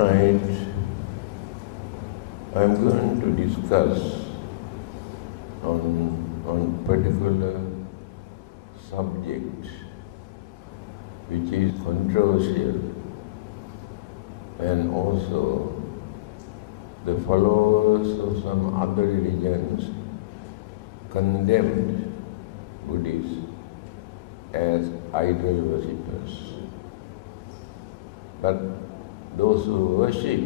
Tonight I am going to discuss on particular subject which is controversial, and also the followers of some other religions condemned Buddhists as idol worshippers. But those who worship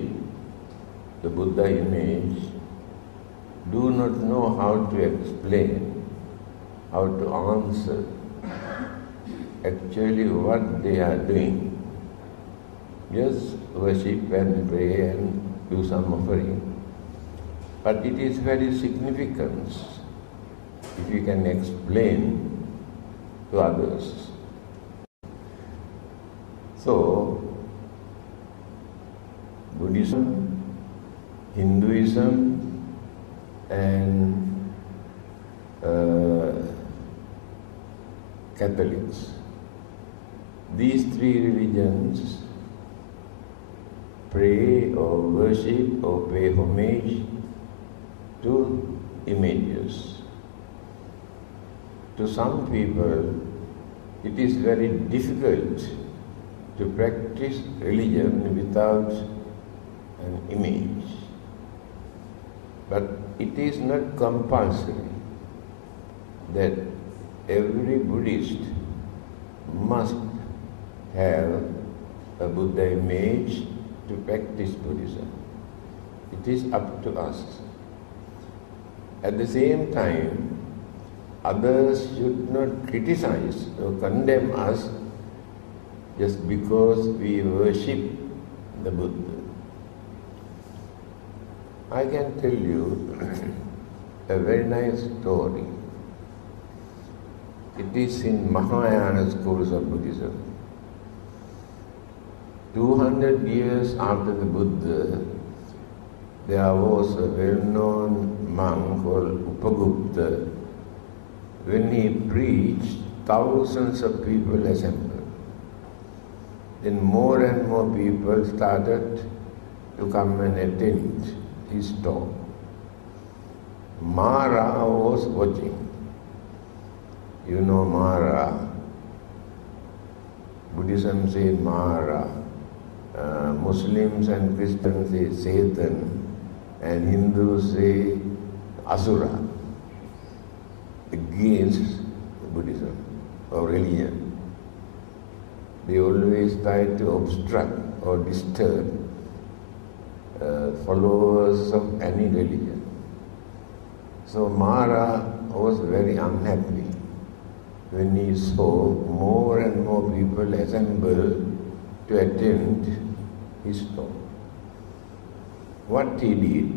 the Buddha image do not know how to explain, how to answer actually what they are doing. Just worship and pray and do some offering. But it is very significant if you can explain to others. So, Buddhism, Hinduism, and Catholics, these three religions pray or worship or pay homage to images. To some people, it is very difficult to practice religion without an image. But it is not compulsory that every Buddhist must have a Buddha image to practice Buddhism. It is up to us. At the same time, others should not criticize or condemn us just because we worship the Buddha. I can tell you a very nice story. It is in Mahayana schools of Buddhism. 200 years after the Buddha, there was a well-known monk called Upagupta. When he preached, thousands of people assembled. Then more and more people started to come and attend his talk. Mara was watching. You know Mara. Buddhism says Mara. Muslims and Christians say Satan, and Hindus say Asura, against Buddhism or religion. They always try to obstruct or disturb followers of any religion. So Mara was very unhappy when he saw more and more people assemble to attend his talk. What he did,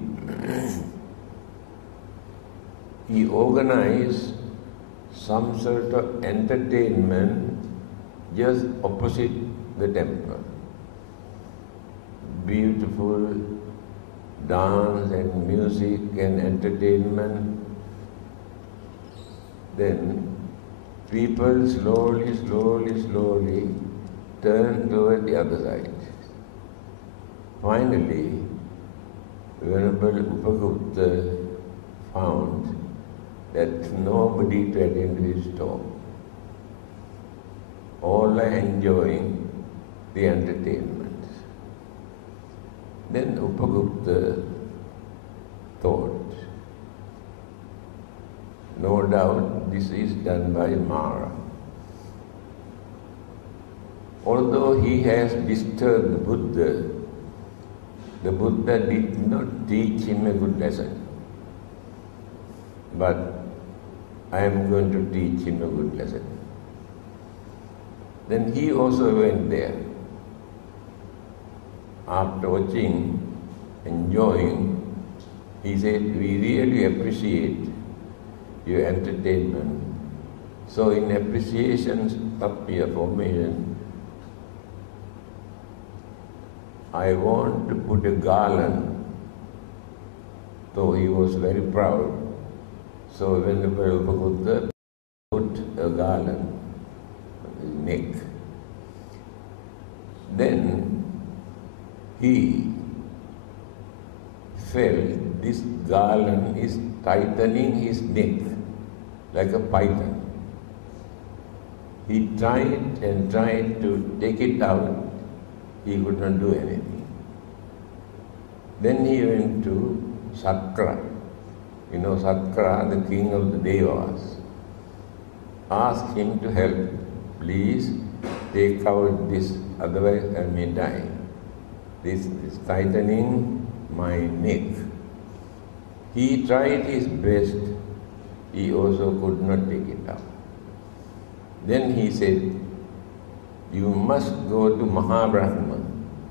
he organized some sort of entertainment just opposite the temple. Beautiful dance and music and entertainment. Then people slowly turned toward the other side. Finally, Venerable Upagupta found that nobody to attend his talk. All are enjoying the entertainment. Then Upagupta thought, no doubt this is done by Mara. Although he has disturbed the Buddha did not teach him a good lesson. But I am going to teach him a good lesson. Then he also went there. After watching, enjoying, he said, we really appreciate your entertainment. So in appreciation of your formation, I want to put a garland. So he was very proud. So when the Buddha put a garland on his neck, then he felt this garland is tightening his neck like a python. He tried and tried to take it out. He could not do anything. Then he went to Sakra. You know Sakra, the king of the Devas. Asked him to help. Please take out this, otherwise I may die. This is tightening my neck. He tried his best. He also could not take it out. Then he said, you must go to Mahabrahma,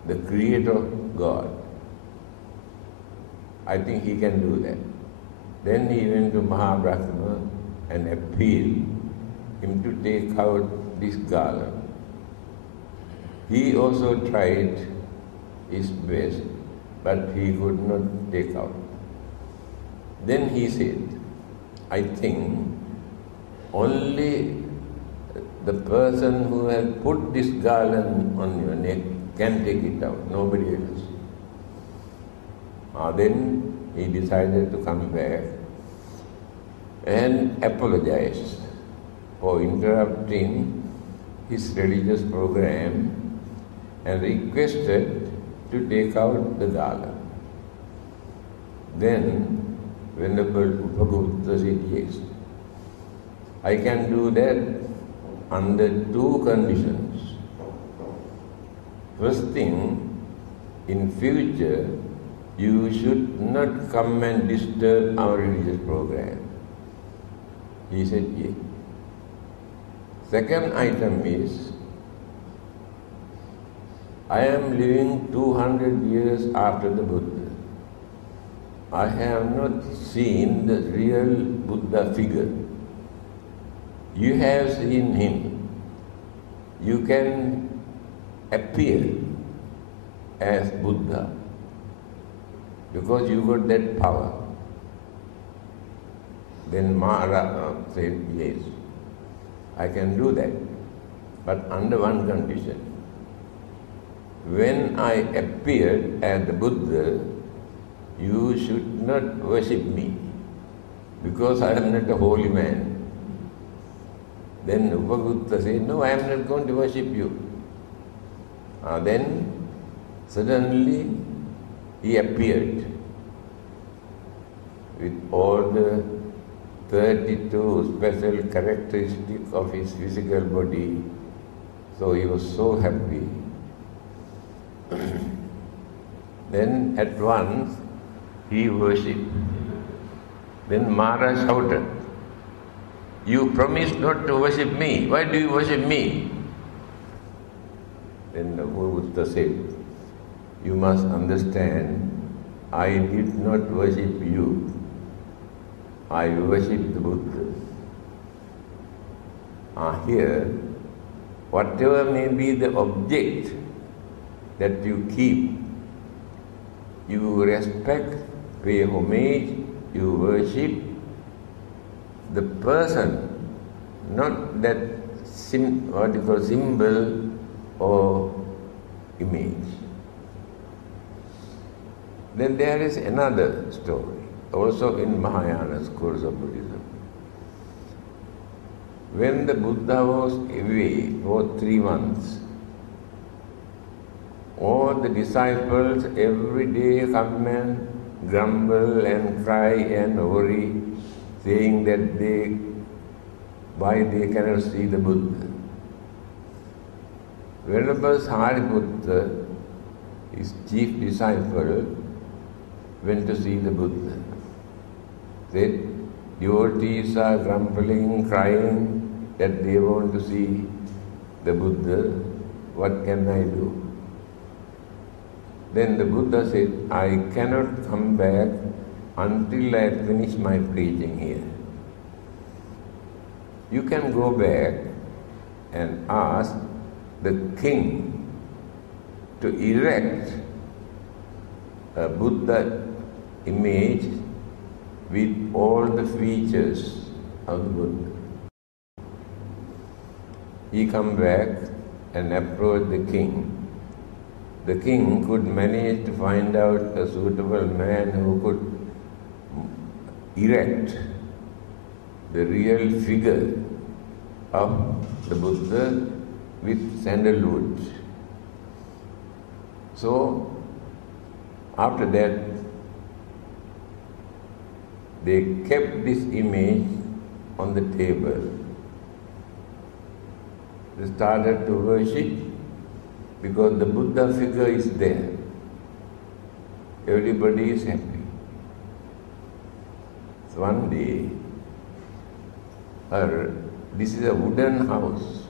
the creator God. I think he can do that. Then he went to Mahabrahma and appealed him to take out this garland. He also tried his best, but he could not take out. Then he said, I think only the person who has put this garland on your neck can take it out, nobody else. Then he decided to come back and apologize for interrupting his religious program and requested to take out the garland. Then Venerable Upagupta said, yes, I can do that under two conditions. First thing, in future, you should not come and disturb our religious program. He said, yes. Second item is, I am living 200 years after the Buddha. I have not seen the real Buddha figure. You have seen him. You can appear as Buddha because you got that power. Then Maharaj said, yes, I can do that, but under one condition. When I appeared as the Buddha, you should not worship me because I am not a holy man. Then Upagupta said, no, I am not going to worship you. Then suddenly he appeared with all the 32 special characteristics of his physical body. So he was so happy. Then at once he worshipped. Then Maharaj shouted, you promised not to worship me. Why do you worship me? Then the Buddha said, you must understand, I did not worship you. I worship the Buddha. Here, whatever may be the object that you keep, you respect, pay homage, you worship the person, not that symbol or image. Then there is another story, also in Mahayana schools of Buddhism. When the Buddha was away for 3 months, all the disciples every day come and grumble and cry and worry, saying that why they cannot see the Buddha. Venerable Sariputta, his chief disciple, went to see the Buddha. Said, devotees are grumbling, crying that they want to see the Buddha. What can I do? Then the Buddha said, I cannot come back until I finish my preaching here. You can go back and ask the king to erect a Buddha image with all the features of the Buddha. He come back and approached the king. the king could manage to find out a suitable man who could erect the real figure of the Buddha with sandalwood. So, after that, they kept this image on the table. They started to worship because the Buddha figure is there. Everybody is happy. So one day, this is a wooden house.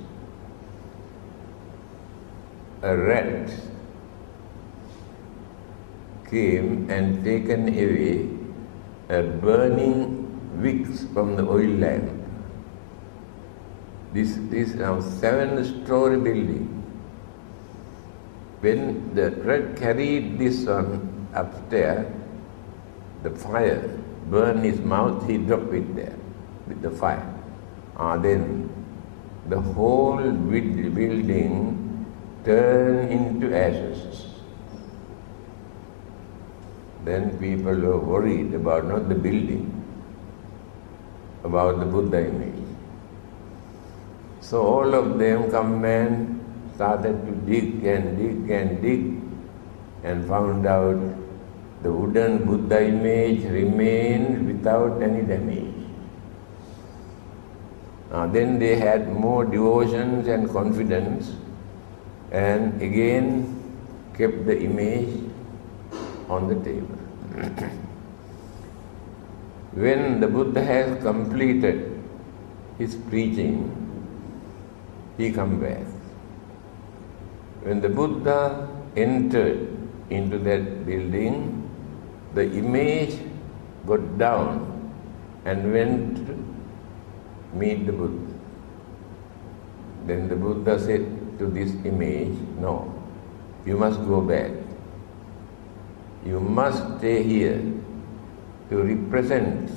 A rat came and taken away a burning wicks from the oil lamp. This is now 7-story building. When the rat carried this one upstairs, the fire burned his mouth, he dropped it there with the fire. Then the whole building turned into ashes. Then people were worried about not the building, about the Buddha image. So all of them come and started to dig and dig and dig and found out the wooden Buddha image remained without any damage. Then they had more devotions and confidence and again kept the image on the table. When the Buddha has completed his preaching, he come back. When the Buddha entered into that building, the image got down and went to meet the Buddha. Then the Buddha said to this image, "No, you must go back. You must stay here to represent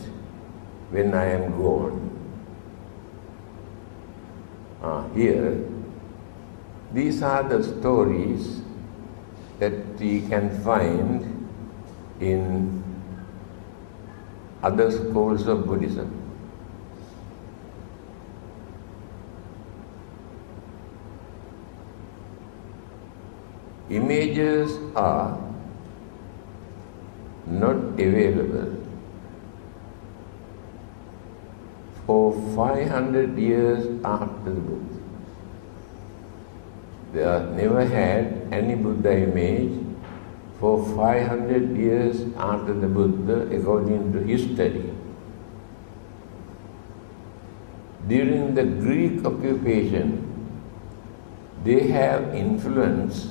when I am gone." Here, these are the stories that we can find in other schools of Buddhism. Images are not available for 500 years after the Buddha. They have never had any Buddha image for 500 years after the Buddha, according to history. During the Greek occupation, they have influence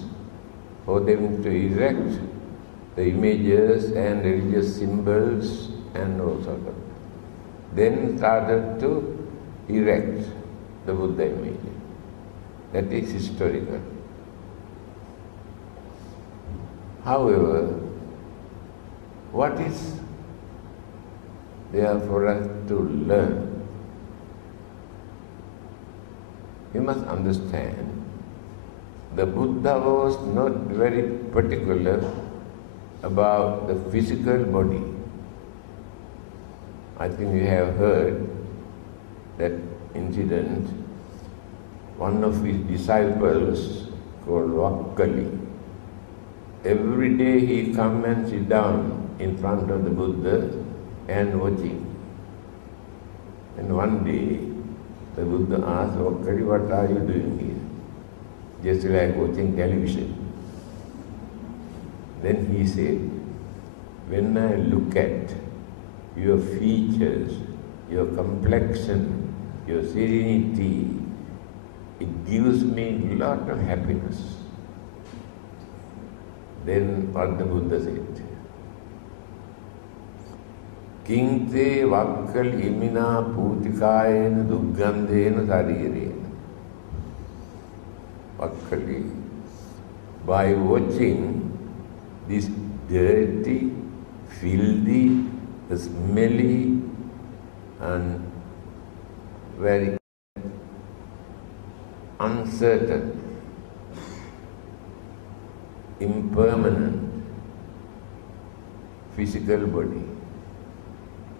for them to erect the images and religious symbols and all sort of. Then started to erect the Buddha image. That is historical. However, what is there for us to learn? You must understand, the Buddha was not very particular about the physical body. I think you have heard that incident. One of his disciples called Vakkali, every day he come and sit down in front of the Buddha and watching. And one day the Buddha asked Vakkali, "What are you doing here?" "Just like watching television." Then he said, "When I look at your features, your complexion, your serenity, it gives me a lot of happiness." Then what the Buddha said, "Kinte vakkal imina putikayena duggandhena sarirena." Vakkali, by watching this dirty, filthy, smelly and very uncertain impermanent physical body,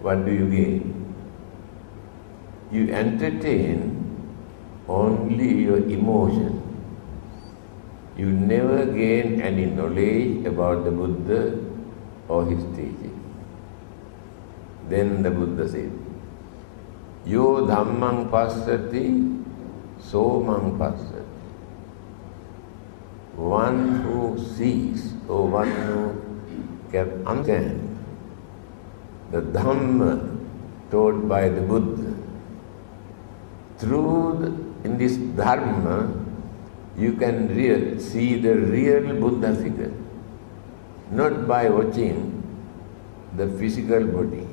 what do you gain? You entertain only your emotion. You never gain any knowledge about the Buddha or his teaching. Then the Buddha said, Yo dhammang passati, so mang passati. One who sees or one who can understand the Dhamma taught by the Buddha. In this Dharma, you can see the real Buddha figure, not by watching the physical body.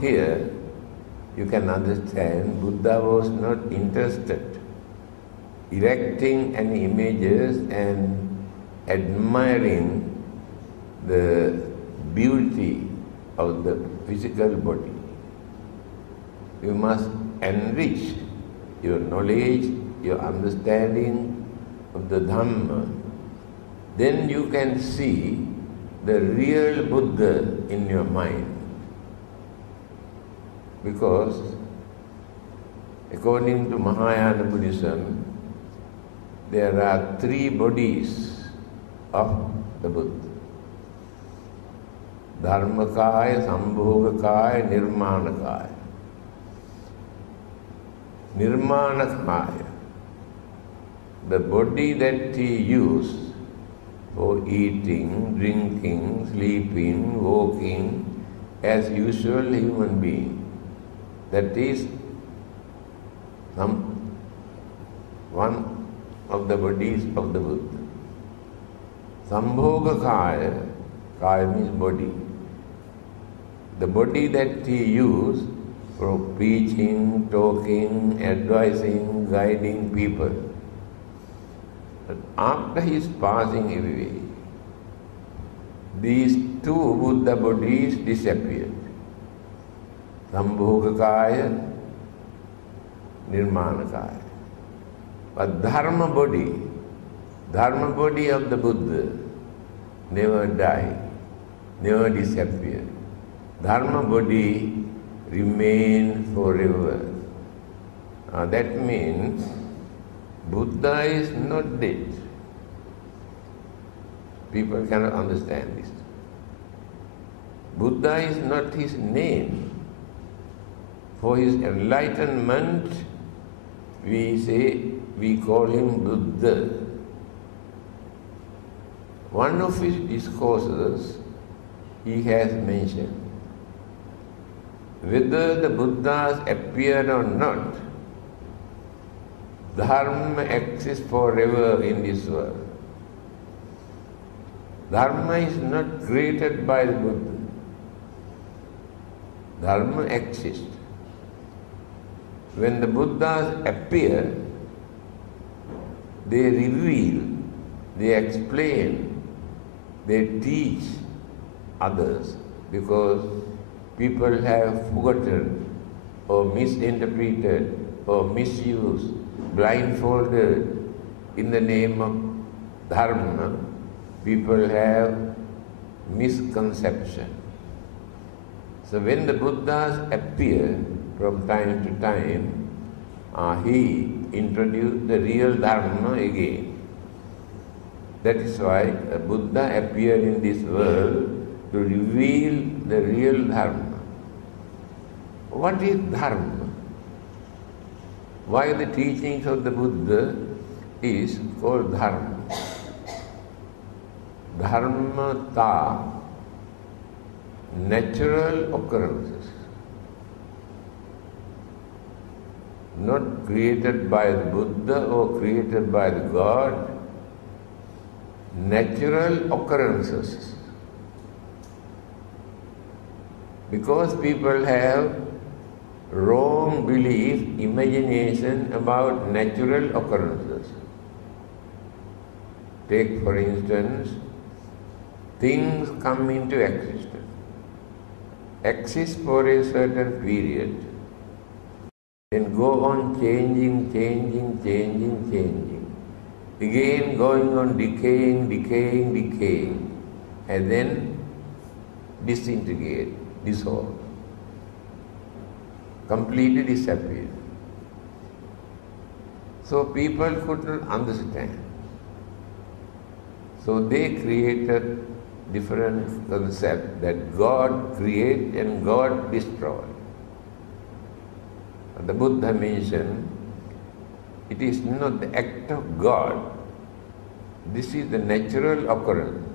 Here, you can understand Buddha was not interested erecting any images and admiring the beauty of the physical body. You must enrich your knowledge, your understanding of the Dhamma. Then you can see the real Buddha in your mind. Because according to Mahayana Buddhism, there are 3 bodies of the Buddha. Dharmakaya, Sambhogakaya, Nirmanakaya. Nirmanakaya, the body that he used for eating, drinking, sleeping, walking, as usual human being. That is one of the bodies of the Buddha. Sambhogakaya, kaya means body. The body that he used for preaching, talking, advising, guiding people. But after his passing away, these 2 Buddha bodies disappeared. Sambhogakaya, Nirmanakaya. But Dharma body of the Buddha never died, never disappeared. Dharma body remains forever. That means Buddha is not dead. People cannot understand this. Buddha is not his name. For his enlightenment, we call him Buddha. One of his discourses, he has mentioned, whether the Buddhas appear or not, Dharma exists forever in this world. Dharma is not created by the Buddha. Dharma exists. When the Buddhas appear, they reveal, they explain, they teach others, because people have forgotten or misinterpreted or misused, blindfolded in the name of Dharma. People have misconception. So when the Buddhas appear from time to time, he introduced the real Dharma again. That is why a Buddha appeared in this world to reveal the real Dharma. What is Dharma? Why the teachings of the Buddha is called Dharma? Dharmata, natural occurrences, not created by the Buddha or created by the God, natural occurrences. Because people have wrong belief, imagination about natural occurrences. Take for instance, things come into existence, exist for a certain period, and go on changing. again going on decaying, and then disintegrate, dissolve, completely disappear. So people couldn't understand. So they created different concepts that God create and God destroy. The Buddha mentioned, it is not the act of God. This is the natural occurrence.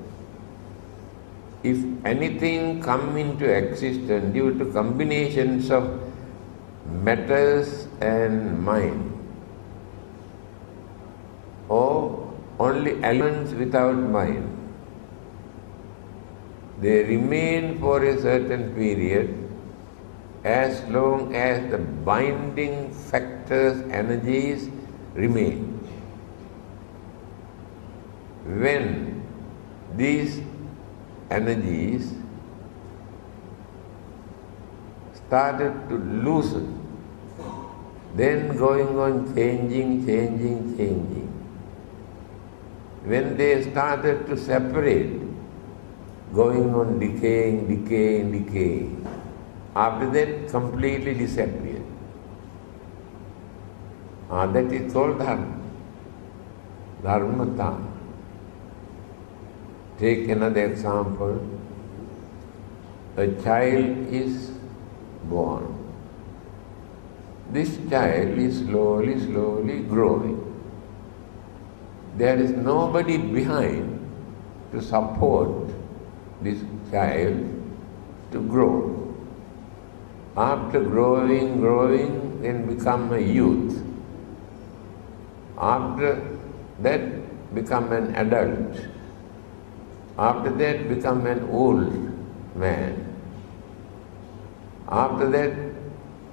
If anything come into existence due to combinations of matters and mind, or only elements without mind, they remain for a certain period as long as the binding factors, energies remain. When these energies started to loosen, then going on changing. When they started to separate, going on decaying, after that completely disappeared. That is called dharmata. Take another example. A child is born. This child is slowly growing. There is nobody behind to support this child to grow. After growing, then become a youth. After that, become an adult. After that, become an old man. After that,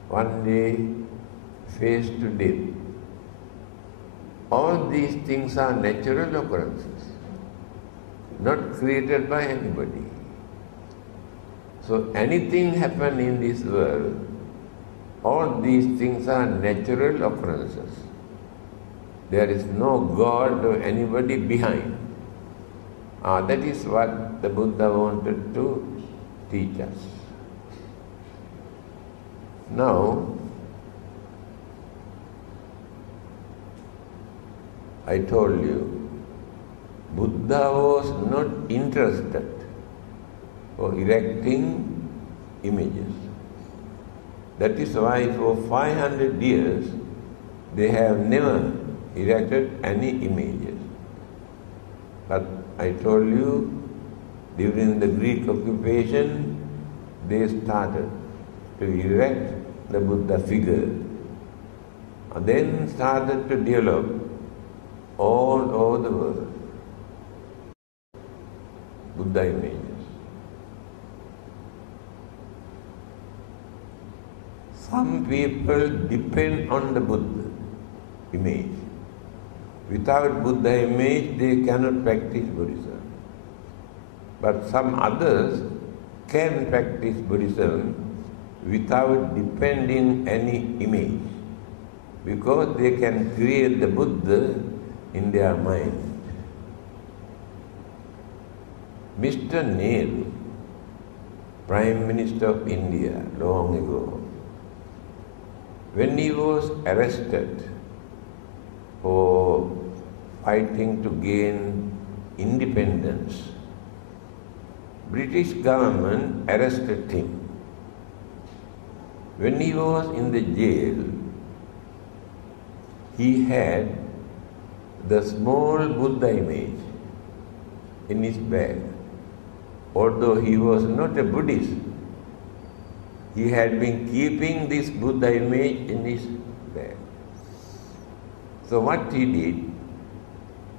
one day, face to death. All these things are natural occurrences, not created by anybody. So anything happen in this world, all these things are natural occurrences. There is no God or anybody behind. That is what the Buddha wanted to teach us. Now, I told you, Buddha was not interested for erecting images. That is why for 500 years they have never erected any images. But I told you, during the Greek occupation, they started to erect the Buddha figure, and then started to develop all over the world Buddha images. Some people depend on the Buddha image. Without Buddha image, they cannot practice Buddhism. But some others can practice Buddhism without depending any image, because they can create the Buddha in their mind. Mr. Nehru, Prime Minister of India, long ago, when he was arrested for fighting to gain independence, British government arrested him. When he was in the jail, he had the small Buddha image in his bag. Although he was not a Buddhist, he had been keeping this Buddha image in his bag. So what he did,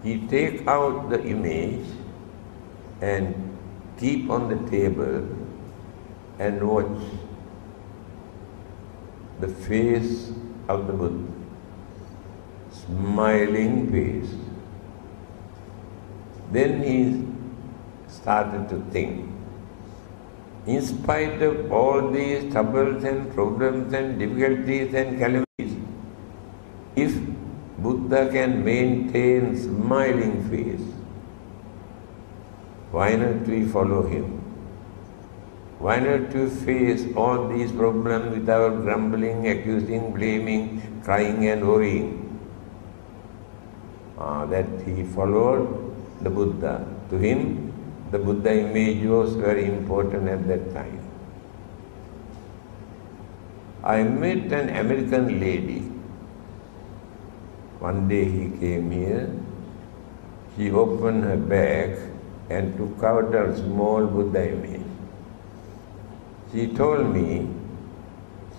he take out the image and keep on the table and watch the face of the Buddha, smiling face. Then he started to think, in spite of all these troubles and problems and difficulties and calamities, if Buddha Buddha can maintain smiling face, why not we follow him? Why not we face all these problems without grumbling, accusing, blaming, crying and worrying? That he followed the Buddha. To him, the Buddha image was very important at that time. I met an American lady. One day he came here. She opened her bag and took out a small Buddha image. She told me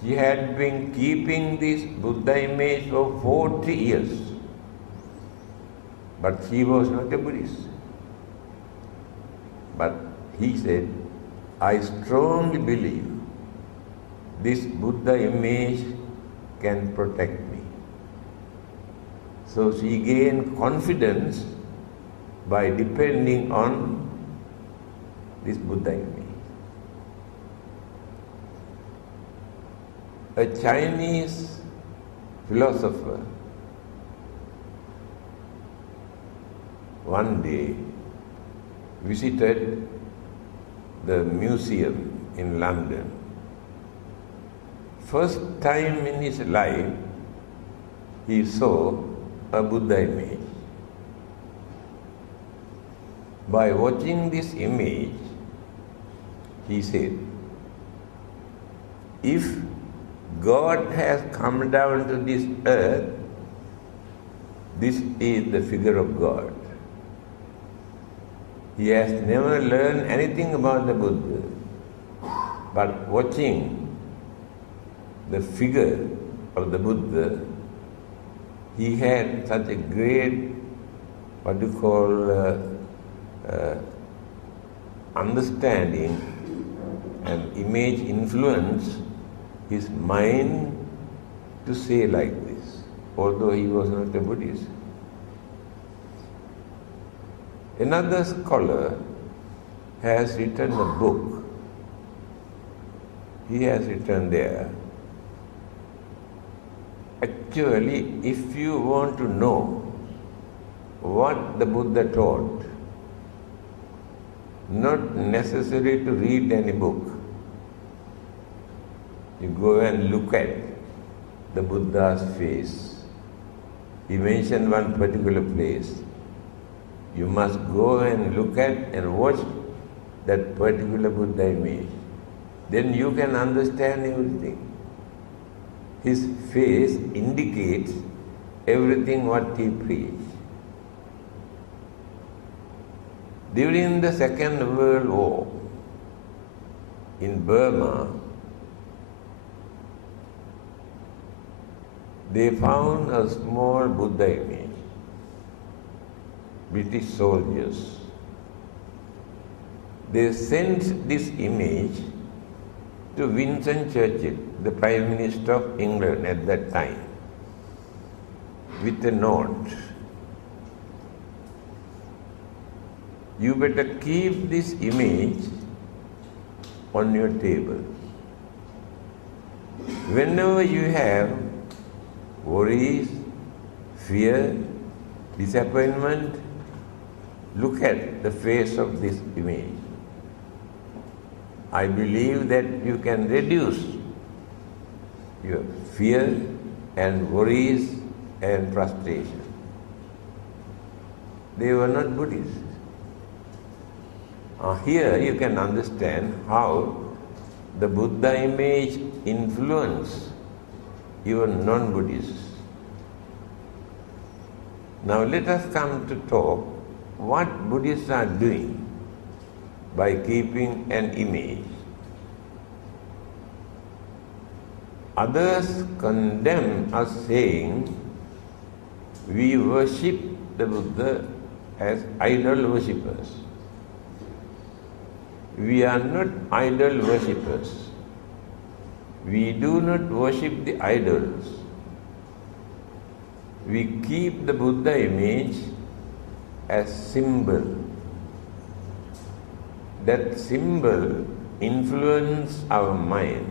she had been keeping this Buddha image for 40 years. But she was not a Buddhist. But he said, I strongly believe this Buddha image can protect me. So she gained confidence by depending on this Buddha image. A Chinese philosopher one day visited the museum in London. First time in his life, he saw a Buddha image. By watching this image, he said, if God has come down to this earth, this is the figure of God. He has never learned anything about the Buddha, but watching the figure of the Buddha, he had such a great, understanding and image influence his mind to say like this, although he was not a Buddhist. Another scholar has written a book. He has written there, actually, if you want to know what the Buddha taught, not necessary to read any book. You go and look at the Buddha's face. He mentioned one particular place. You must go and look at and watch that particular Buddha image. Then you can understand everything. His face indicates everything what he preached. During the Second World War, in Burma, they found a small Buddha image. British soldiers. They sent this image to Winston Churchill, the Prime Minister of England at that time, with a note. You better keep this image on your table. Whenever you have worries, fear, disappointment, look at the face of this image. I believe that you can reduce your fear and worries and frustration. They were not Buddhists. Here you can understand how the Buddha image influenced even non-Buddhists. Now let us come to talk what Buddhists are doing by keeping an image. Others condemn us saying we worship the Buddha as idol worshippers. We are not idol worshippers. We do not worship the idols. We keep the Buddha image as symbol. That symbol influences our mind,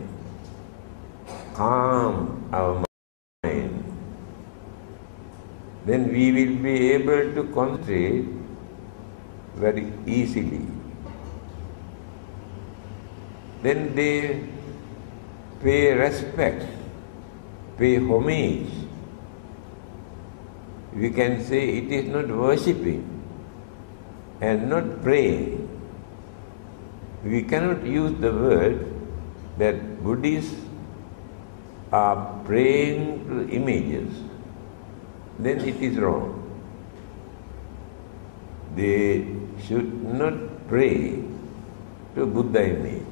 calm our mind. then we will be able to concentrate very easily. Then they pay respect, pay homage. We can say it is not worshipping and not praying. We cannot use the word that Buddhists are praying to images. Then it is wrong. They should not pray to Buddha image.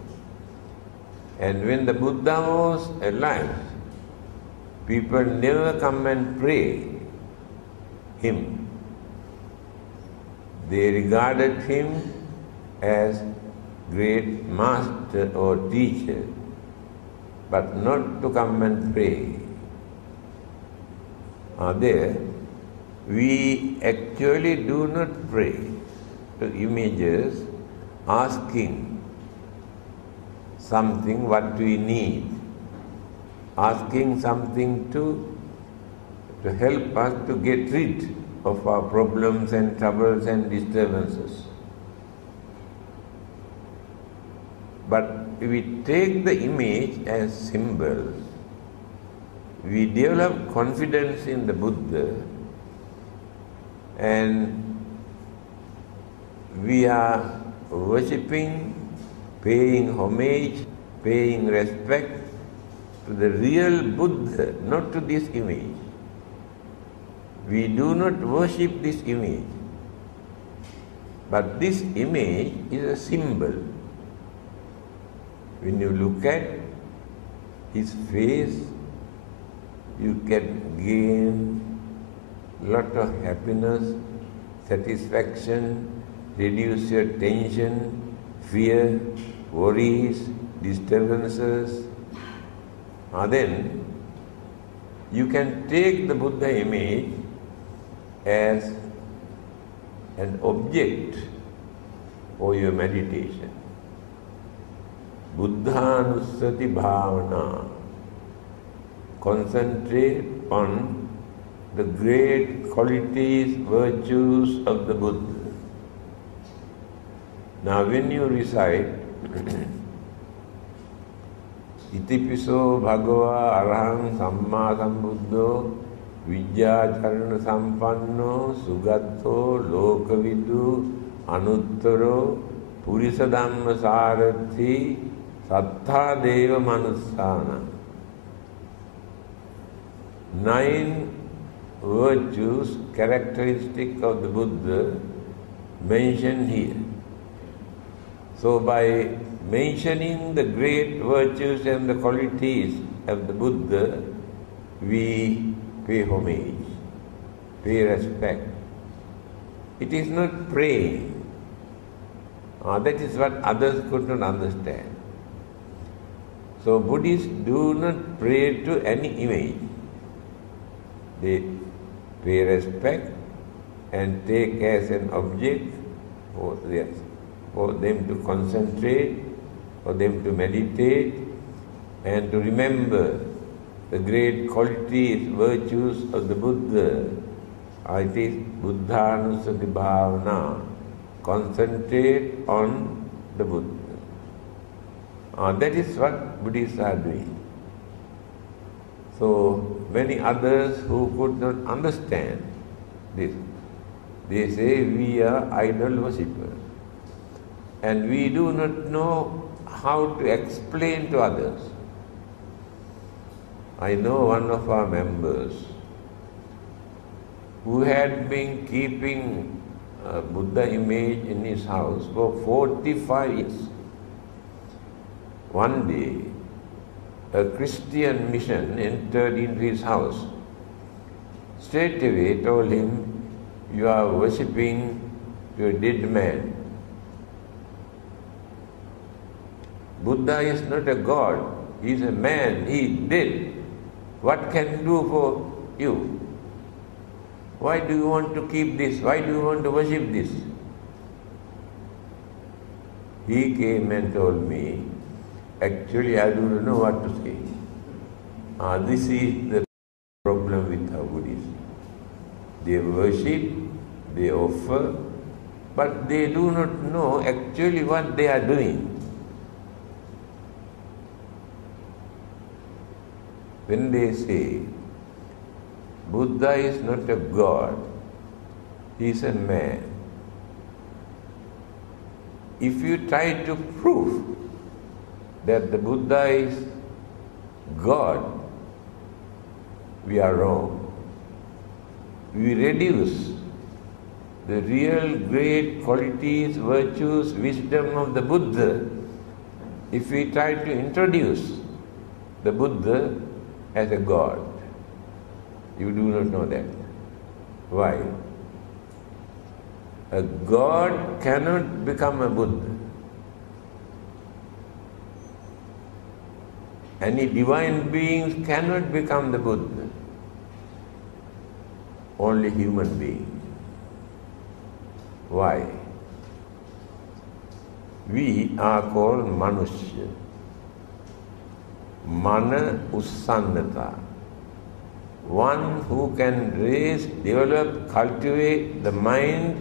And when the Buddha was alive, people never come and pray him. They regarded him as great master or teacher, but not to come and pray. There, we actually do not pray to images asking something what we need, asking something to help us to get rid of our problems and troubles and disturbances. But we take the image as symbols. We develop confidence in the Buddha, and we are worshipping, paying homage, paying respect to the real Buddha, not to this image. We do not worship this image, but this image is a symbol. When you look at his face, you can gain lot of happiness, satisfaction, reduce your tension, fear, worries, disturbances. Then you can take the Buddha image as an object for your meditation. Buddhanussati bhavana. Concentrate on the great qualities, virtues of the Buddha. Now when you recite Itipiso Bhagava Arahang Samma Sambuddho Vijjacharana Sampanno Sugatto Lokavidu Anuttaro Purisadhamma Sarathi Sattha Deva Manussana. 9 virtues, characteristic of the Buddha, mentioned here. So by mentioning the great virtues and the qualities of the Buddha, we pay homage, pay respect. It is not praying. That is what others could not understand. So Buddhists do not pray to any image. They pay respect and take as an object for them to concentrate, for them to meditate, and to remember the great qualities, virtues of the Buddha. It is Buddhanusati bhavana. Concentrate on the Buddha. That is what Buddhists are doing. So many others who could not understand this, they say we are idol worshippers, and we do not know how to explain to others. I know one of our members who had been keeping a Buddha image in his house for 45 years. One day, a Christian mission entered into his house. Straight away told him, "You are worshipping your dead man. Buddha is not a god, he is a man, he is dead. What can he do for you? Why do you want to keep this? Why do you want to worship this?" He came and told me, "Actually, I do not know what to say. This is the problem with our Buddhists. They worship, they offer, but they do not know actually what they are doing. When they say, Buddha is not a god, he is a man. If you try to prove that the Buddha is God, we are wrong. We reduce the real great qualities, virtues, wisdom of the Buddha if we try to introduce the Buddha as a God. You do not know that. Why? A God cannot become a Buddha. Any divine beings cannot become the Buddha. Only human beings. Why? We are called Manushya. Mana Ussannata. One who can raise, develop, cultivate the mind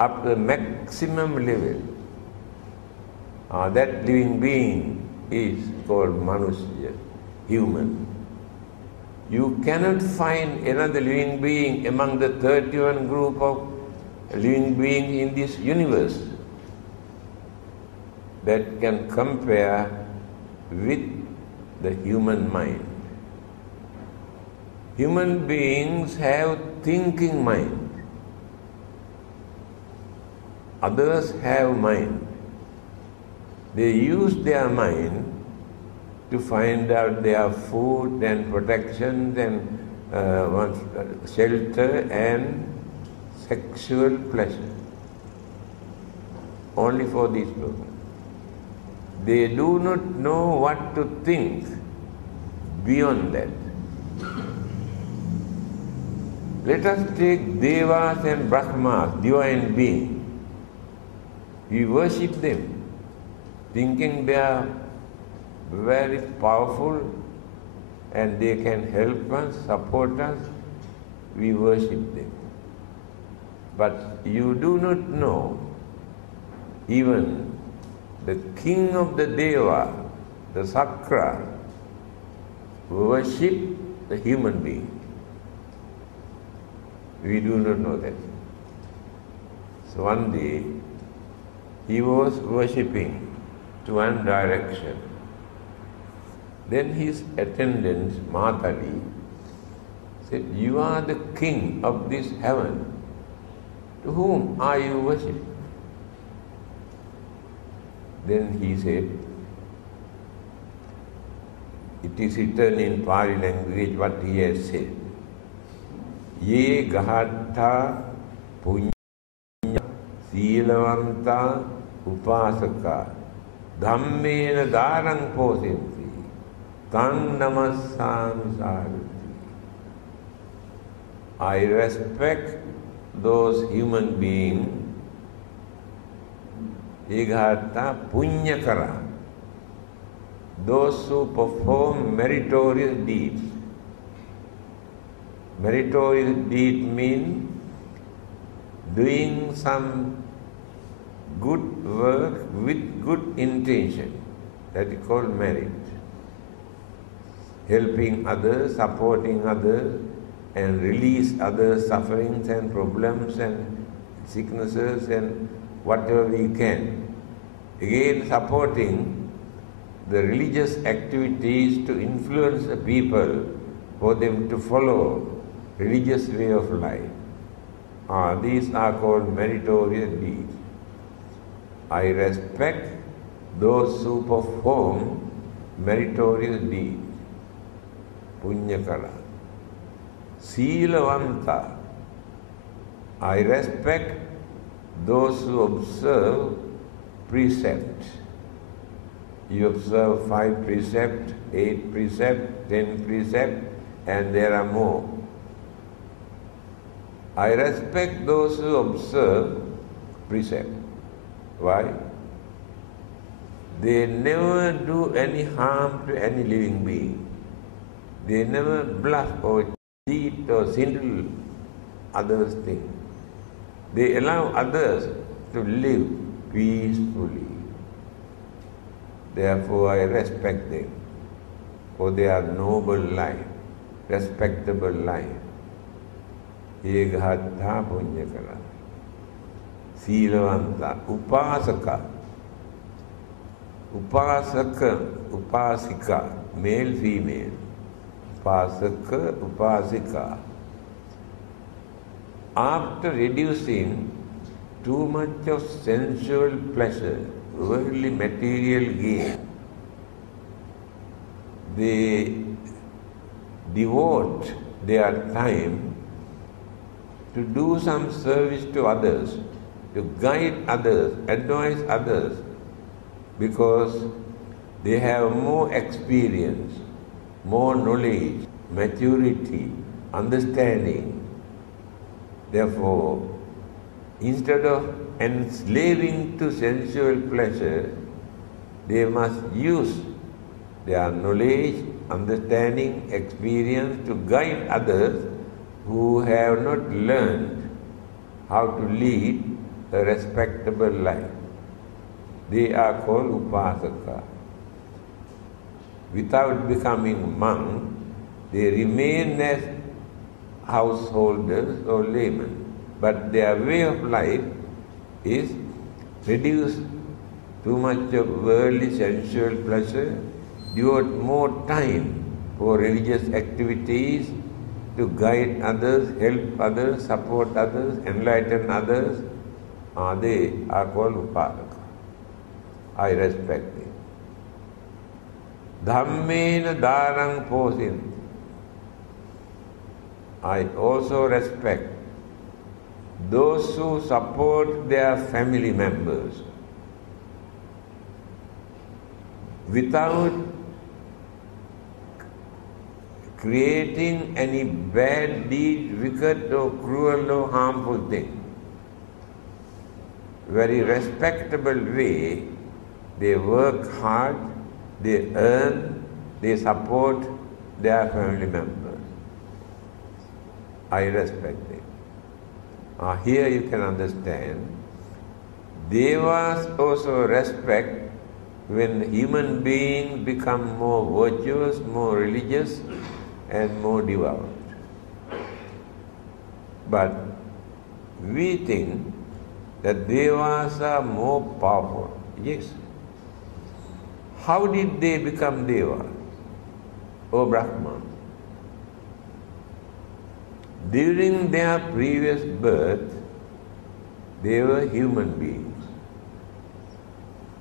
up to the maximum level. That living being is called Manushya, human. You cannot find another living being among the 31 group of living beings in this universe that can compare with the human mind. Human beings have thinking mind. Others have mind. They use their mind to find out their food and protection and shelter and sexual pleasure. Only for these people. They do not know what to think beyond that. Let us take Devas and Brahmas, divine beings. We worship them, thinking they are very powerful and they can help us, support us. We worship them. But you do not know even the king of the Deva, the Sakra, worship the human being. We do not know that. So one day, he was worshipping to one direction. Then his attendant, Matali, said, "You are the king of this heaven. To whom are you worshipping?" Then he said, it is written in Pali language what he has said. Ye gahatta punya silavanta upasaka dhammena darang posinti tan namassami sarati. I respect those human beings, Igata Punyakara, those who perform meritorious deeds. Meritorious deed means doing some good work with good intention. That is called merit. Helping others, supporting others, and release others' sufferings and problems and sicknesses and whatever we can. Again, supporting the religious activities to influence the people for them to follow religious way of life. These are called meritorious deeds. I respect those who perform meritorious deeds. Punyakara. Silavanta. I respect those who observe precepts. You observe 5 precepts, 8 precepts, 10 precepts, and there are more. I respect those who observe precept. Why? They never do any harm to any living being. They never bluff or cheat or swindle others think. They allow others to live peacefully. Therefore, I respect them, for they are noble life, respectable life. Egahatha punyakara. Silavanta, upasaka. Upasaka, upasika, male, female. Upasaka, upasika. After reducing too much of sensual pleasure, worldly material gain, they devote their time to do some service to others, to guide others, advise others, because they have more experience, more knowledge, maturity, understanding. Therefore, instead of enslaving to sensual pleasure, they must use their knowledge, understanding, experience to guide others who have not learned how to lead a respectable life. They are called upasaka. Without becoming monk, they remain as householders or laymen. But their way of life is reduce too much of worldly sensual pleasure, devote more time for religious activities, to guide others, help others, support others, enlighten others. They are called upasaka. I respect them. Dhammena dharang posinti. I also respect those who support their family members without creating any bad deed, wicked or cruel or harmful thing. Very respectable way, they work hard, they earn, they support their family members. I respect them. Here you can understand, Devas also respect when human beings become more virtuous, more religious, and more devout. But we think that Devas are more powerful. Yes. How did they become Devas? O Brahman. During their previous birth, they were human beings.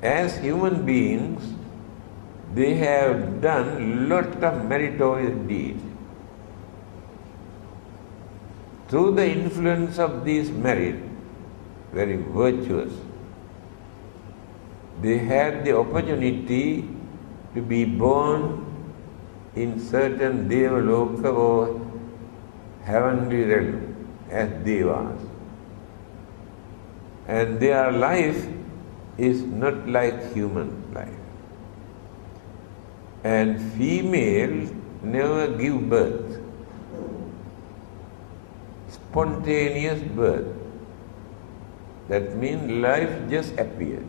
As human beings, they have done lot of meritorious deeds. Through the influence of these merit, very virtuous, they had the opportunity to be born in certain Devaloka or heavenly realm as Devas. And their life is not like human life. And females never give birth. Spontaneous birth. That means life just appeared.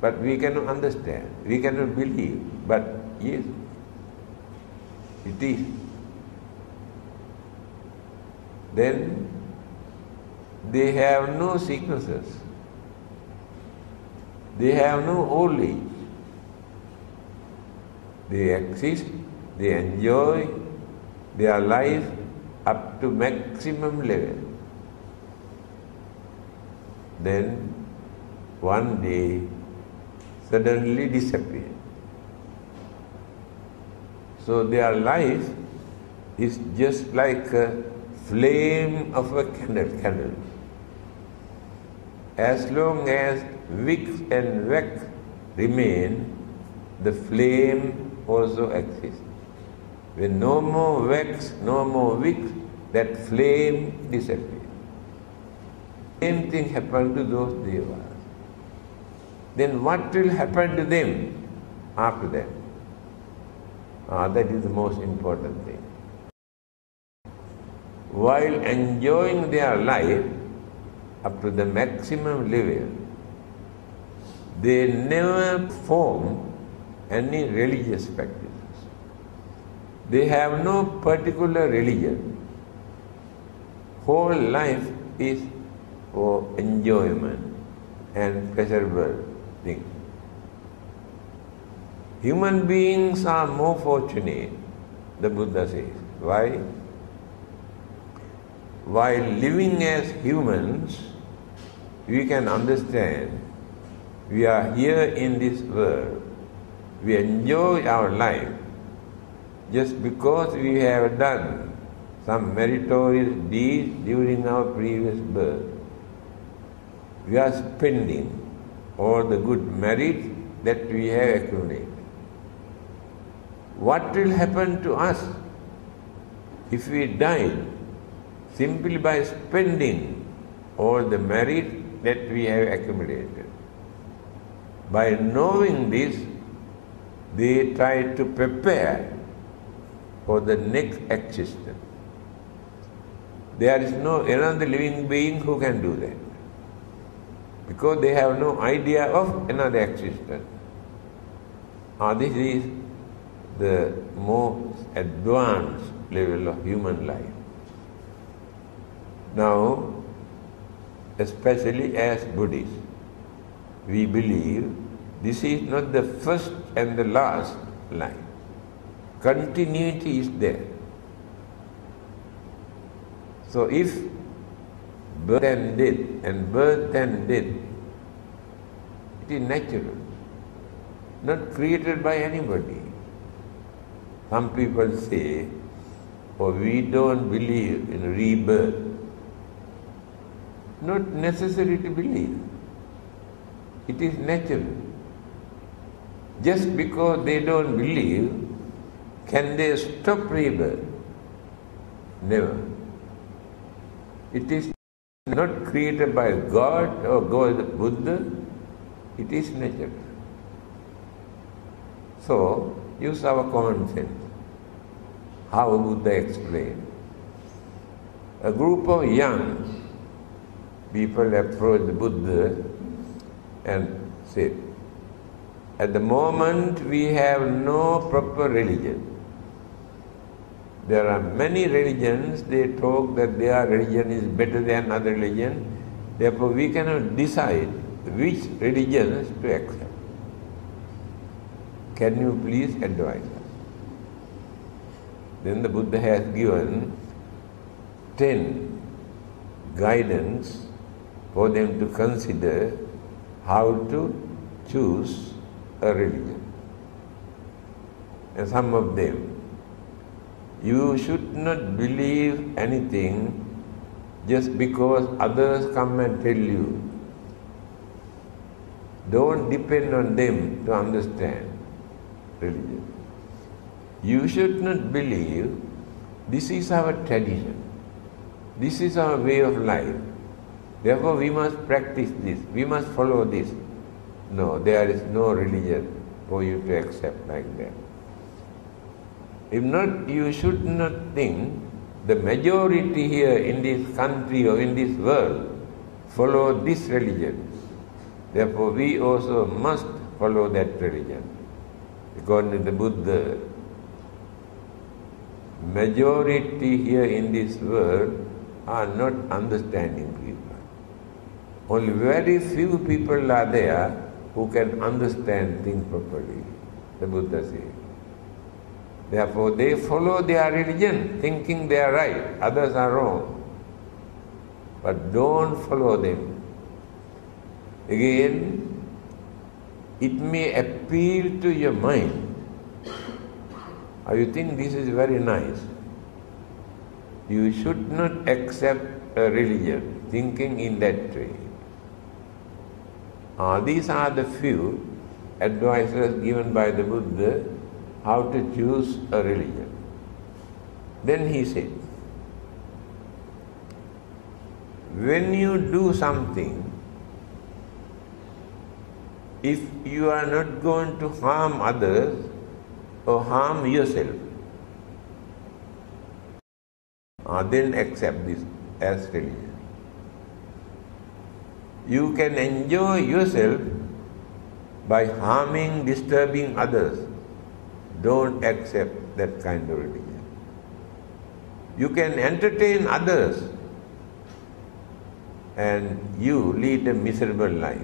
But we cannot understand, we cannot believe. But yes, it is. Then they have no sicknesses. They have no old age. They exist, they enjoy their life up to maximum level. Then one day suddenly disappear. So their life is just like a flame of a candle. As long as wicks and wax remain, the flame also exists. When no more wax, no more wicks, that flame disappears. Same thing happened to those devas. Then what will happen to them after that? That is the most important thing. while enjoying their life up to the maximum level, they never form any religious practices. They have no particular religion. Whole life is for enjoyment and pleasurable things. Human beings are more fortunate, the Buddha says. Why? While living as humans, we can understand we are here in this world. We enjoy our life just because we have done some meritorious deeds during our previous birth. We are spending all the good merit that we have accumulated. What will happen to us if we die simply by spending all the merit that we have accumulated? By knowing this, they try to prepare for the next existence. There is no another living being who can do that, because they have no idea of another existence. This is the most advanced level of human life. Now, especially as Buddhists, we believe this is not the first and the last life. Continuity is there. So if birth and death and birth and death, it is natural, not created by anybody. Some people say, oh, we don't believe in rebirth. Not necessary to believe. It is natural. Just because they don't believe, can they stop rebirth? Never. It is not created by God or God, Buddha. It is natural. So, use our common sense. How Buddha explained. A group of young people approached the Buddha and said, at the moment we have no proper religion. There are many religions, they talk that their religion is better than other religion. Therefore we cannot decide which religions to accept. Can you please advise us? Then the Buddha has given 10 guidance for them to consider how to choose a religion. And some of them, you should not believe anything just because others come and tell you. Don't depend on them to understand religion. You should not believe this is our tradition, this is our way of life, therefore we must practice this, we must follow this. No, there is no religion for you to accept like that. If not, you should not think the majority here in this country or in this world follow this religion. Therefore, we also must follow that religion. According to the Buddha, majority here in this world are not understanding people. Only very few people are there who can understand things properly, the Buddha says. Therefore, they follow their religion, thinking they are right, others are wrong. But don't follow them. Again, it may appeal to your mind. Or you think this is very nice. You should not accept a religion, thinking in that way. These are the few advices given by the Buddha how to choose a religion. Then he said, when you do something, if you are not going to harm others or harm yourself, then accept this as religion. You can enjoy yourself by harming, disturbing others. Don't accept that kind of religion. You can entertain others and you lead a miserable life.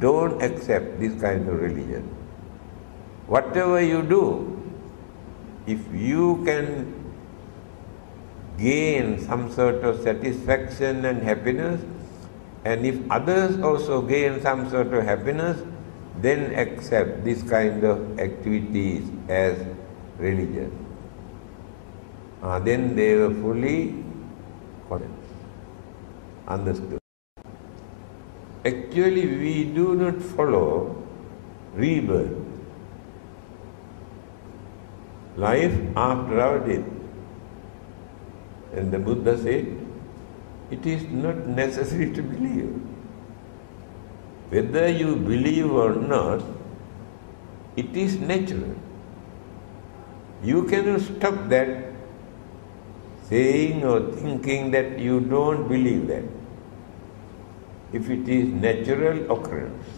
Don't accept this kind of religion. Whatever you do, if you can gain some sort of satisfaction and happiness, and if others also gain some sort of happiness, then accept this kind of activities as religion. Then they were fully understood. Actually, we do not follow rebirth, life after our death. And the Buddha said, it is not necessary to believe. Whether you believe or not, it is natural. You cannot stop that saying or thinking that you don't believe that. If it is natural occurrence.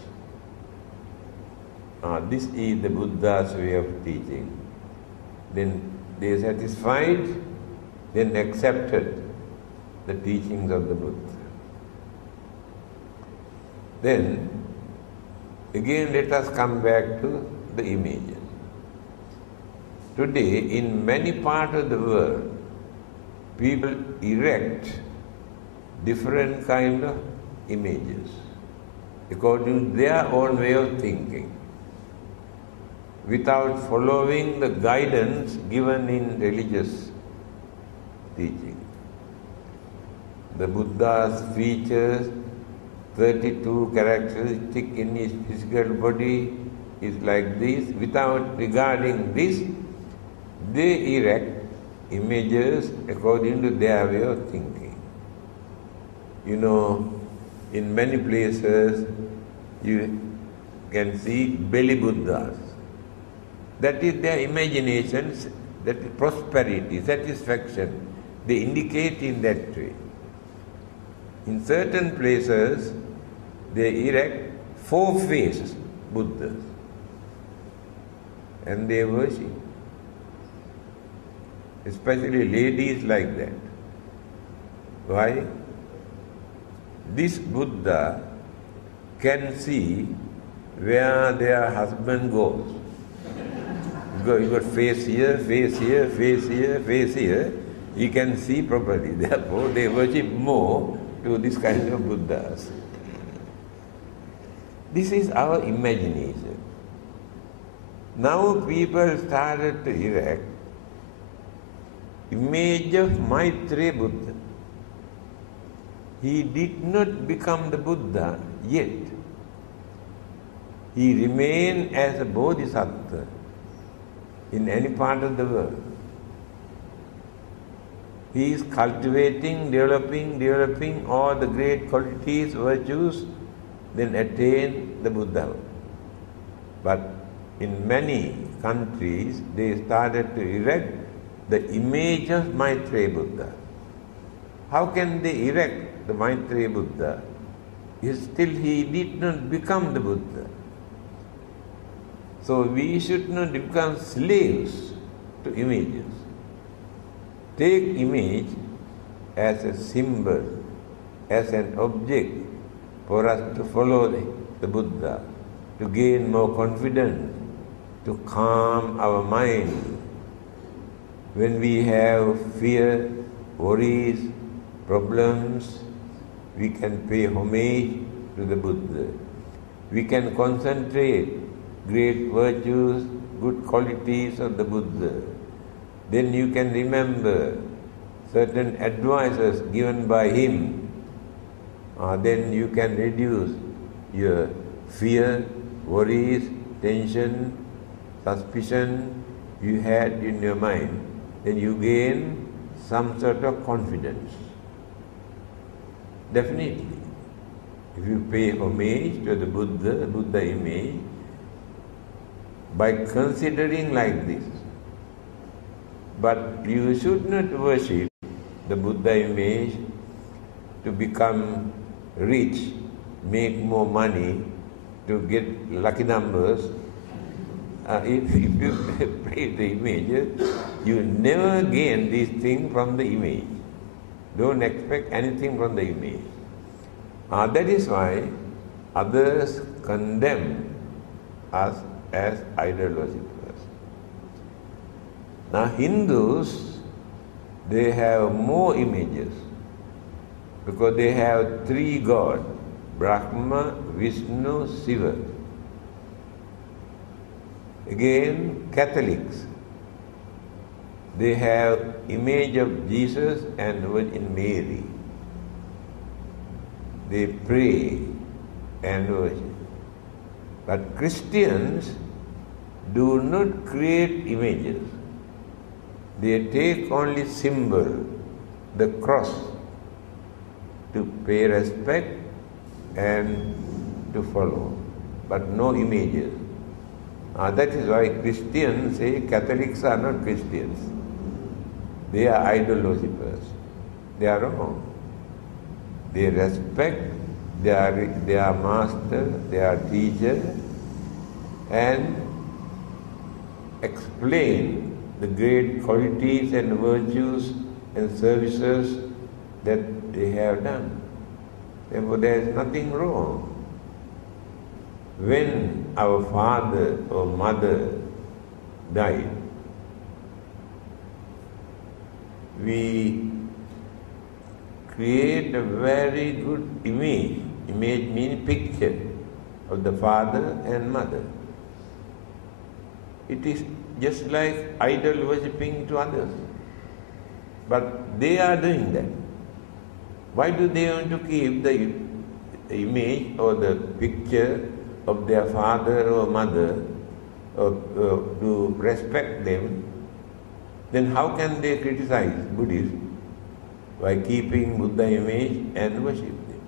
This is the Buddha's way of teaching. Then they satisfied, then accepted the teachings of the Buddha. Then, again let us come back to the images. Today, in many parts of the world, people erect different kind of images according to their own way of thinking, without following the guidance given in religious teaching. The Buddha's features, 32 characteristics in his physical body is like this. Without regarding this, they erect images according to their way of thinking. You know, in many places you can see belly Buddhas. That is their imagination, that is prosperity, satisfaction. They indicate in that way. In certain places, they erect 4 faces Buddhas and they worship. Especially ladies like that. Why? This Buddha can see where their husband goes. You got face here, face here, face here, face here. He can see properly. Therefore, they worship more to this kind of Buddhas. This is our imagination. Now people started to erect image of Maitreya Buddha. He did not become the Buddha yet. He remained as a Bodhisattva in any part of the world. He is cultivating, developing all the great qualities, virtues, then attain the Buddha. But in many countries, they started to erect the image of Maitreya Buddha. How can they erect the Maitreya Buddha? Still he did not become the Buddha. So we should not become slaves to images. Take image as a symbol, as an object for us to follow the Buddha, to gain more confidence, to calm our mind. When we have fear, worries, problems, we can pay homage to the Buddha. We can concentrate great virtues, good qualities of the Buddha. Then you can remember certain advices given by him. Then you can reduce your fear, worries, tension, suspicion you had in your mind. Then you gain some sort of confidence. Definitely. If you pay homage to the Buddha image, by considering like this, but you should not worship the Buddha image to become rich, make more money, to get lucky numbers. If you pray the image, you never gain these things from the image. Don't expect anything from the image. That is why others condemn us as idol worshippers. Now Hindus, they have more images because they have three gods, Brahma, Vishnu, Shiva. Again, Catholics, they have image of Jesus and Virgin Mary. They pray and worship. But Christians do not create images. They take only symbol, the cross, to pay respect and to follow, but no images. That is why Christians say Catholics are not Christians. They are idol worshippers. They are wrong. They respect their master, their teacher, and explain the great qualities and virtues and services that they have done. Therefore, there is nothing wrong. When our father or mother died, we create a very good image. Image means picture of the father and mother. It is just like idol worshipping to others. But they are doing that. Why do they want to keep the image or the picture of their father or mother to respect them? Then how can they criticize Buddhists? By keeping Buddha image and worship them.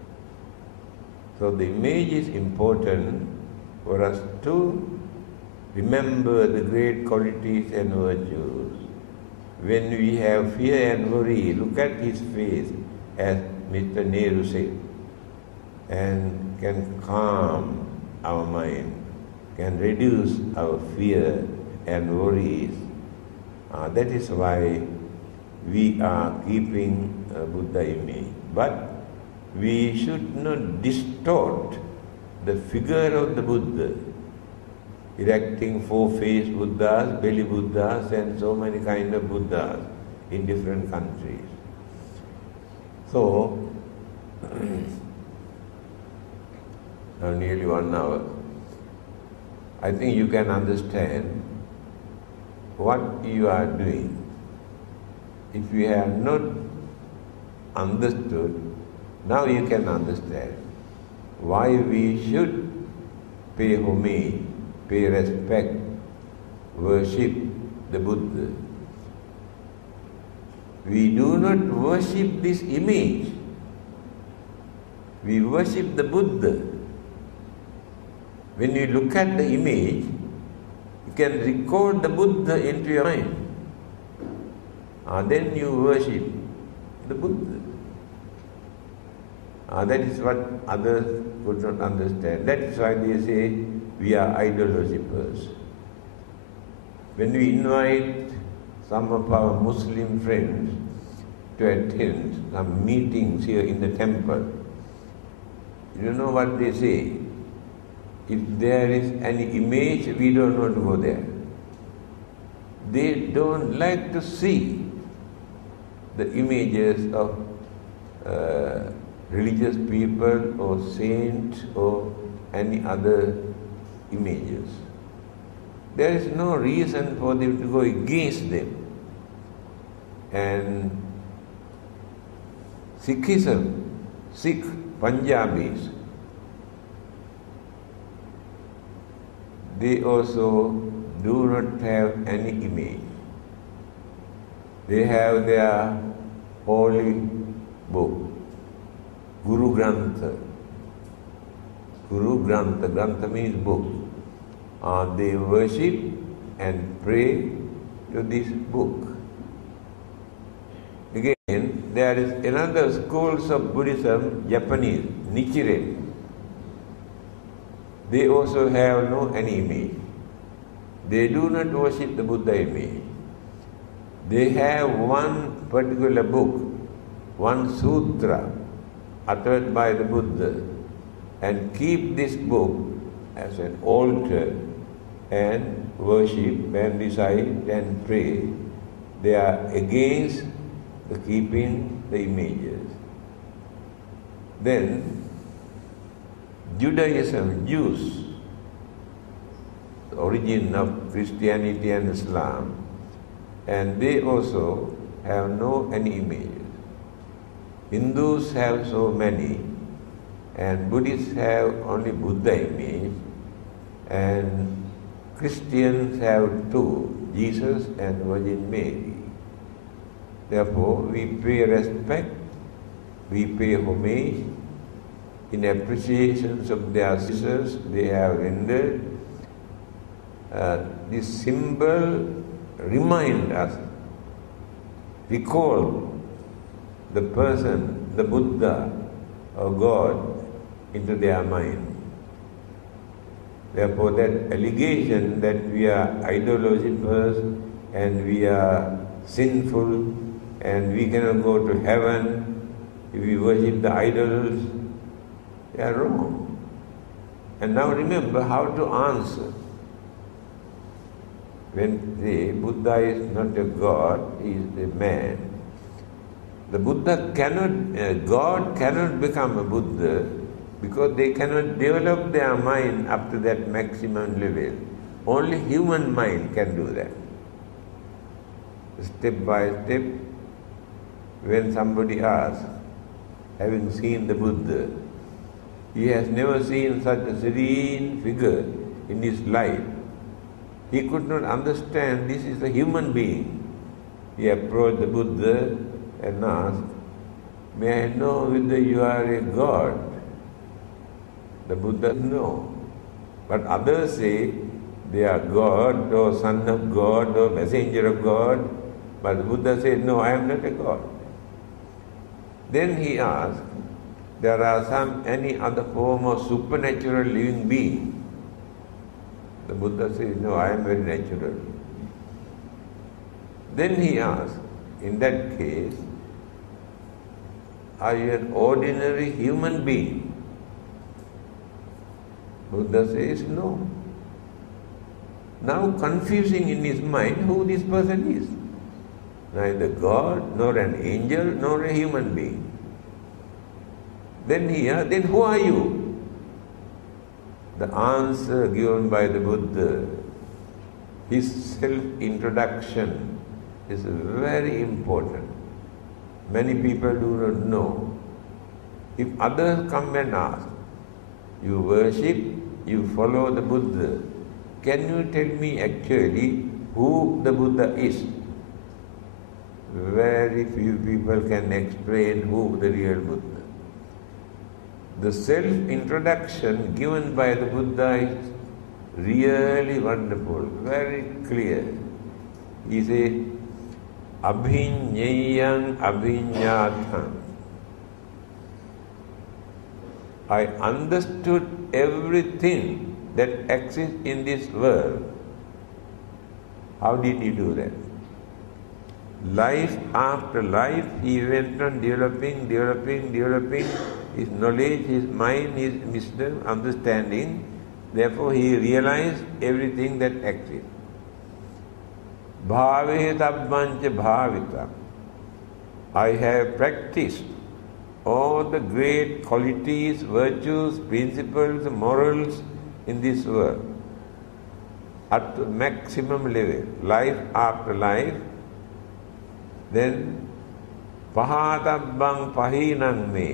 So the image is important for us to remember the great qualities and virtues. When we have fear and worry, look at his face, as Mr. Nehru said, and can calm our mind, can reduce our fear and worries. That is why we are keeping a Buddha image. But we should not distort the figure of the Buddha, erecting four-faced Buddhas, belly Buddhas, and so many kind of Buddhas in different countries. So, now nearly 1 hour. I think you can understand what you are doing. If you have not understood, now you can understand why we should pay homage, pay respect, worship the Buddha. We do not worship this image. We worship the Buddha. When you look at the image, you can record the Buddha into your mind. Then you worship the Buddha. That is what others could not understand. That is why they say we are idol worshippers. When we invite some of our Muslim friends to attend some meetings here in the temple, you know what they say? If there is any image, we don't want to go there. They don't like to see the images of religious people or saints or any other images. There is no reason for them to go against them. And Sikhism, Sikh Punjabis, they also do not have any image. They have their holy book, Guru Grantha. Guru Grantha, Grantha means book. They worship and pray to this book. Again, there is another schools of Buddhism, Japanese, Nichiren. They also have no any image. They do not worship the Buddha image. They have one particular book, one sutra uttered by the Buddha, and keep this book as an altar and worship and recite and pray. They are against the keeping the images. Then Judaism, Jews, the origin of Christianity and Islam, and they also have no any images. Hindus have so many, and Buddhists have only Buddha image, and Christians have two, Jesus and Virgin Mary. Therefore, we pay respect, we pay homage in appreciation of their services they have rendered. This symbol remind us, recall the person, the Buddha or God into their mind. Therefore, that allegation that we are idol worshippers and we are sinful and we cannot go to heaven if we worship the idols, they are wrong. And now remember how to answer. When the Buddha is not a God, he is a man. The Buddha cannot, God cannot become a Buddha because they cannot develop their mind up to that maximum level. Only human mind can do that. Step by step, when somebody asks, having seen the Buddha, he has never seen such a serene figure in his life. He could not understand this is a human being. He approached the Buddha and asked, "May I know whether you are a God?" The Buddha said, "No." But others say they are God or son of God or messenger of God. But the Buddha said, "No, I am not a God." Then he asked, "There are any other form of supernatural living being?" The Buddha says, "No, I am very natural." Then he asked, "In that case, are you an ordinary human being?" Buddha says, "No." Now confusing in his mind who this person is. Neither God, nor an angel, nor a human being. Then he asked, "Then who are you?" The answer given by the Buddha, his self-introduction, is very important. Many people do not know. If others come and ask, "You worship, you follow the Buddha, can you tell me actually who the Buddha is?" Very few people can explain who the real Buddha. The self-introduction given by the Buddha is really wonderful, very clear. He said, "Abhinyayam abhinyatam." I understood everything that exists in this world. How did he do that? Life after life, he went on developing his knowledge, his mind, his wisdom, understanding. Therefore, he realized everything that exists. Bhave tabbancha bhavita. I have practiced all the great qualities, virtues, principles, morals in this world at the maximum level, life after life. Then pahatabbang pahinang me.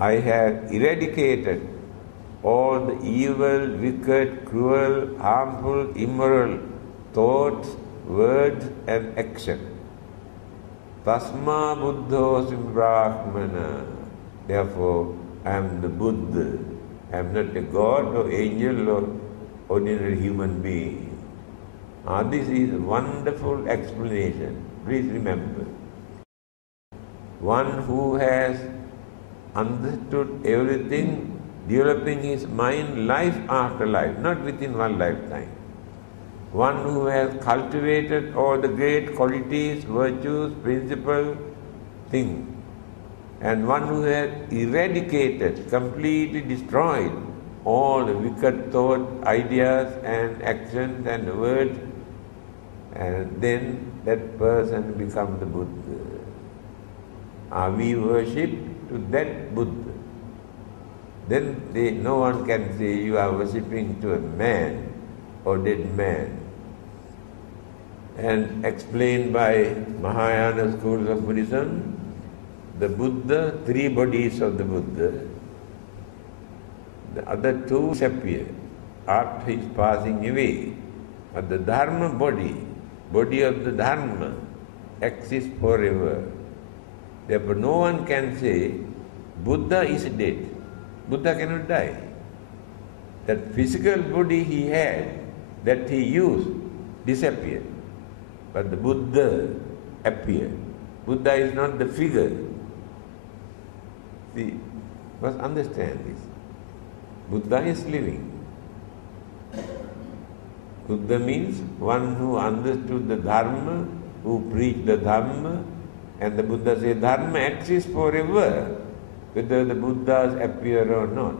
I have eradicated all the evil, wicked, cruel, harmful, immoral thoughts, words and action. Tasma buddhosmi brahmana. Therefore, I am the Buddha. I am not a God or angel or ordinary human being. This is a wonderful explanation. Please remember. one who has understood everything, developing his mind life after life, not within one lifetime. One who has cultivated all the great qualities, virtues, principles, things. And one who has eradicated, completely destroyed all the wicked thoughts, ideas and actions and words, and then that person becomes the Buddha. We worship to that Buddha. Then no one can say you are worshipping to a man or dead man. And explained by Mahayana schools of Buddhism, the Buddha, three bodies of the Buddha, the other two disappear after his passing away. But the Dharma body of the Dharma, exists forever. Therefore, no one can say Buddha is dead. Buddha cannot die. That physical body he had, that he used, disappeared. But the Buddha appeared. Buddha is not the figure. See, must understand this. Buddha is living. Buddha means one who understood the Dharma, who preached the Dhamma, and the Buddha says Dharma exists forever, whether the Buddhas appear or not.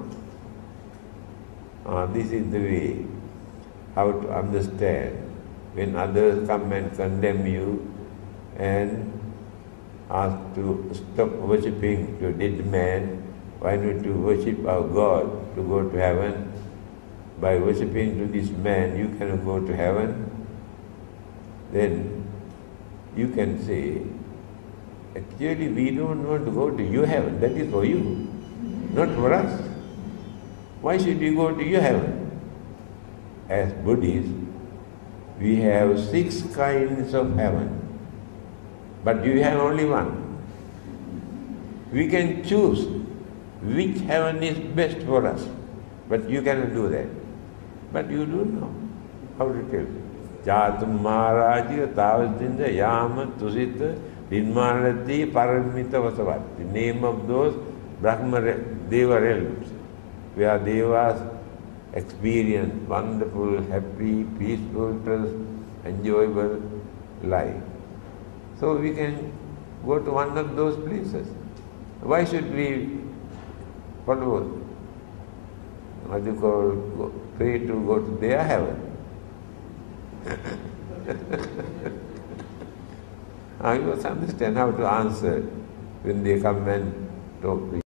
This is the way how to understand. When others come and condemn you and ask to stop worshipping to a dead man, why not you worship our God to go to heaven? By worshipping to this man, you cannot go to heaven. Then you can say, actually we don't want to go to your heaven, that is for you, not for us. Why should we go to your heaven? As Buddhists, we have 6 kinds of heaven, but you have only one. We can choose which heaven is best for us, but you cannot do that. But you do know how to tell. Jatum Maharaja Tavasdinda Yama Tusita Dinmanati Paramita Vasavat. The name of those Brahma Deva realms, where Devas experience wonderful, happy, peaceful, enjoyable life. So we can go to one of those places. Why should we follow what you call pray to go to their heaven? You must understand how to answer when they come and talk to you.